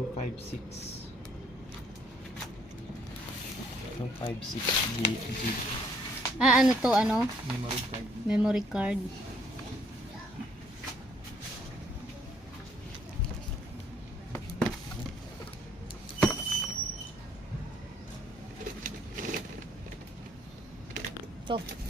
256 256 Ah ano to ano? Memory card Memory card Stop.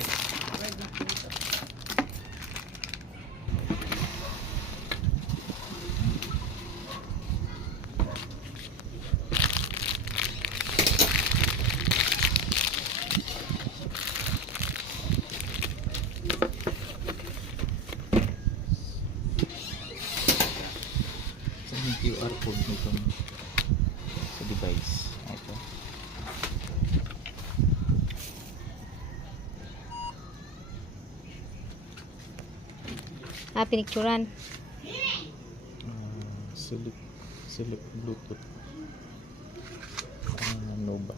QR code nitong sa so device. Ito. Ah, pinikturan. Uh, silip, silip Bluetooth. Uh, ano Nova.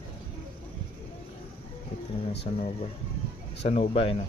Ito na sa Nova. Sa Nova, eh na.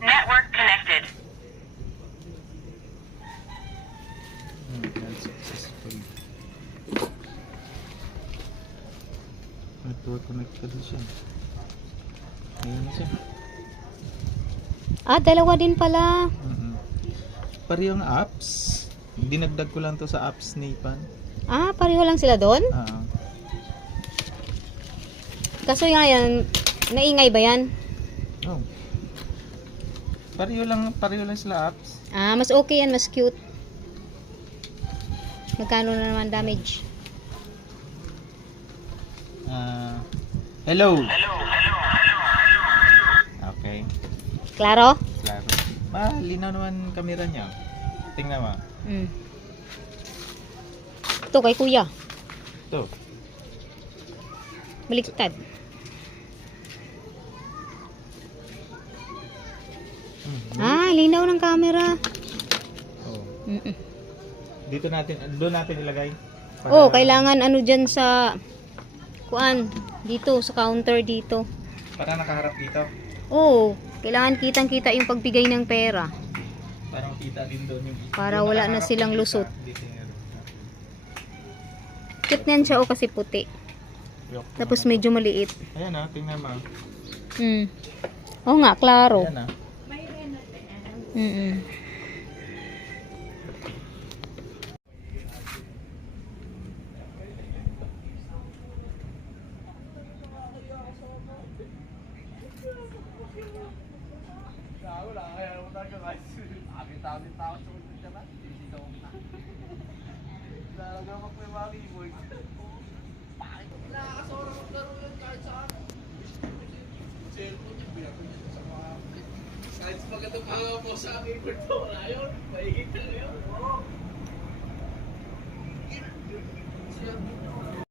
Network connected. Oh God, connected, connected okay, so... Ah, dalawa din pala. Mm-hmm. Uh -huh. Pareho ng apps. Dinagdag ko lang to sa apps ni Ipan. Ah, pareho lang sila doon? Oo. Uh-huh. Kaso yan, yan, naingay ba yan? Oo. Oh. Pareho lang, pareho lang sila apps. Ah, mas okay yan, mas cute. Magkano na naman damage? Ah, uh, hello. hello. Hello, hello. hello, Okay. Claro? Claro. Ma, linaw naman camera niya. Tingnan mo. Mm. Ito kay kuya. Ito. Maligtad. Ito. linaw ng camera. Oh. Mm -mm. Dito natin, doon natin ilagay. Para... Oh, kailangan ano diyan sa kuan dito sa counter dito. Para nakaharap dito. Oh, kailangan kitang-kita yung pagbigay ng pera. Para makita din doon yung Para doon wala na silang lusot. Kit niyan siya oh kasi puti. Na Tapos na. medyo maliit. Ayun ah, tingnan mo. Mm. Oh nga, klaro. Ayun ah. 嗯嗯。pagkatumawa po sa aking kulto na yun, mahigit na yun. Oo. Siya,